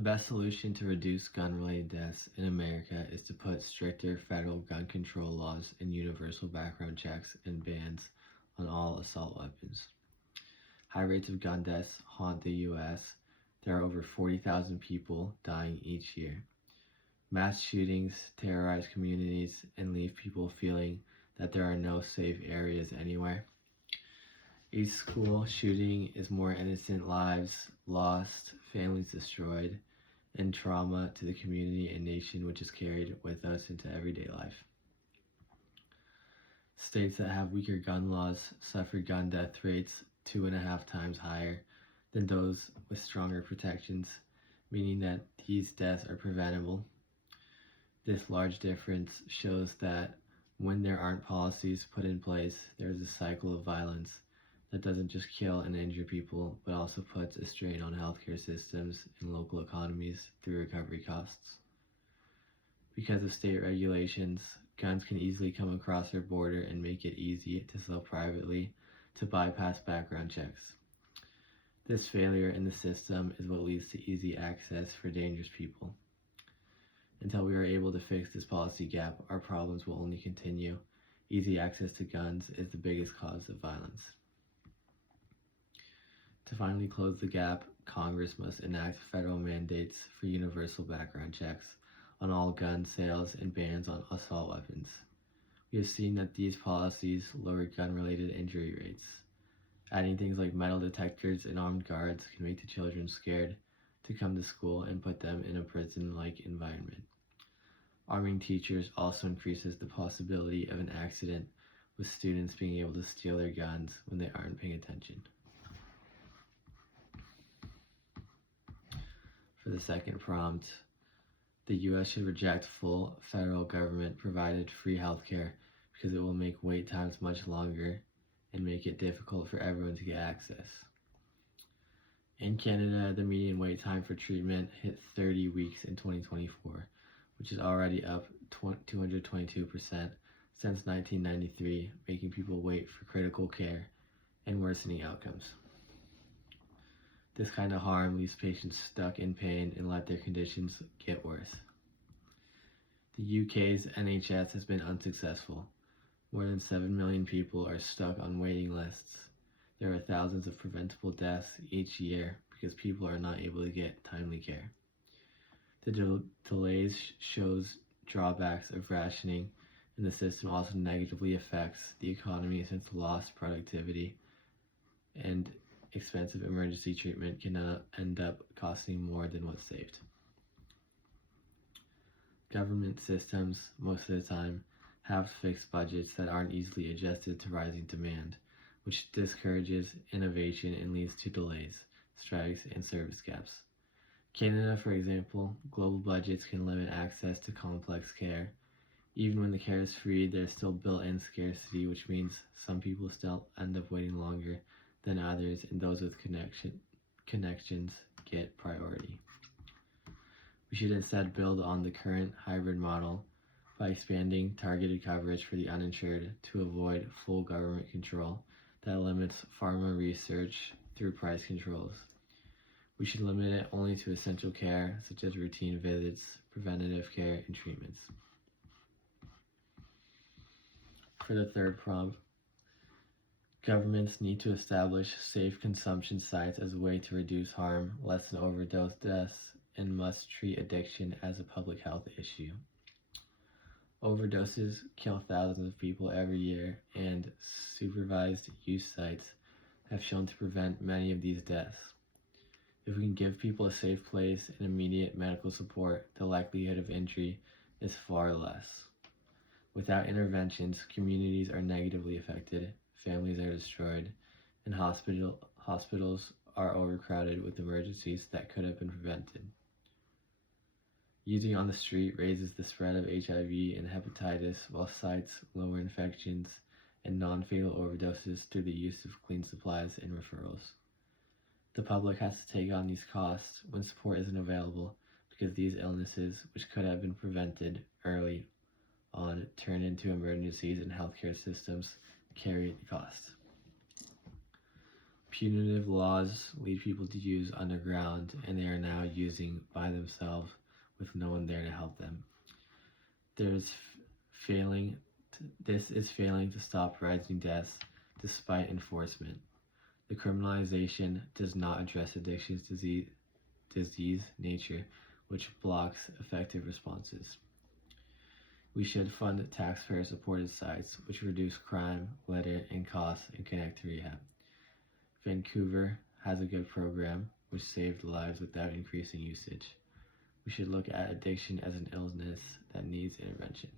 The best solution to reduce gun-related deaths in America is to put stricter federal gun control laws and universal background checks and bans on all assault weapons. High rates of gun deaths haunt the U.S. There are over 40,000 people dying each year. Mass shootings terrorize communities and leave people feeling that there are no safe areas anywhere. Each school shooting is more innocent lives lost, families destroyed, and trauma to the community and nation which is carried with us into everyday life. States that have weaker gun laws suffer gun death rates 2.5 times higher than those with stronger protections, meaning that these deaths are preventable. This large difference shows that when there aren't policies put in place, there is a cycle of violence that doesn't just kill and injure people, but also puts a strain on healthcare systems and local economies through recovery costs. Because of state regulations, guns can easily come across our border and make it easy to sell privately to bypass background checks. This failure in the system is what leads to easy access for dangerous people. Until we are able to fix this policy gap, our problems will only continue. Easy access to guns is the biggest cause of violence. To finally close the gap, Congress must enact federal mandates for universal background checks on all gun sales and bans on assault weapons. We have seen that these policies lower gun-related injury rates. Adding things like metal detectors and armed guards can make the children scared to come to school and put them in a prison-like environment. Arming teachers also increases the possibility of an accident, with students being able to steal their guns when they aren't paying attention. For the second prompt, the U.S. should reject full federal government provided free healthcare because it will make wait times much longer and make it difficult for everyone to get access. In Canada, the median wait time for treatment hit 30 weeks in 2024, which is already up 222% since 1993, making people wait for critical care and worsening outcomes. This kind of harm leaves patients stuck in pain and let their conditions get worse. The UK's NHS has been unsuccessful. More than 7 million people are stuck on waiting lists. There are thousands of preventable deaths each year because people are not able to get timely care. The delays shows drawbacks of rationing, and the system also negatively affects the economy since lost productivity and expensive emergency treatment can end up costing more than what's saved. Government systems, most of the time, have fixed budgets that aren't easily adjusted to rising demand, which discourages innovation and leads to delays, strikes, and service gaps. Canada, for example, global budgets can limit access to complex care. Even when the care is free, there's still built-in scarcity, which means some people still end up waiting longer than others, and those with connections get priority. We should instead build on the current hybrid model by expanding targeted coverage for the uninsured to avoid full government control that limits pharma research through price controls. We should limit it only to essential care, such as routine visits, preventative care, and treatments. For the third prompt, governments need to establish safe consumption sites as a way to reduce harm, lessen overdose deaths, and must treat addiction as a public health issue. Overdoses kill thousands of people every year, and supervised use sites have shown to prevent many of these deaths. If we can give people a safe place and immediate medical support, the likelihood of injury is far less. Without interventions, communities are negatively affected, families are destroyed, and hospitals are overcrowded with emergencies that could have been prevented. Using on the street raises the spread of HIV and hepatitis, while sites lower infections and non-fatal overdoses through the use of clean supplies and referrals. The public has to take on these costs when support isn't available because these illnesses, which could have been prevented early on, turn into emergencies and healthcare systems carry the cost. Punitive laws lead people to use underground, and they are now using by themselves with no one there to help them. This is failing to stop rising deaths despite enforcement. The criminalization does not address addiction's disease nature, which blocks effective responses. We should fund taxpayer-supported sites which reduce crime, litter, and costs and connect to rehab. Vancouver has a good program which saved lives without increasing usage. We should look at addiction as an illness that needs intervention.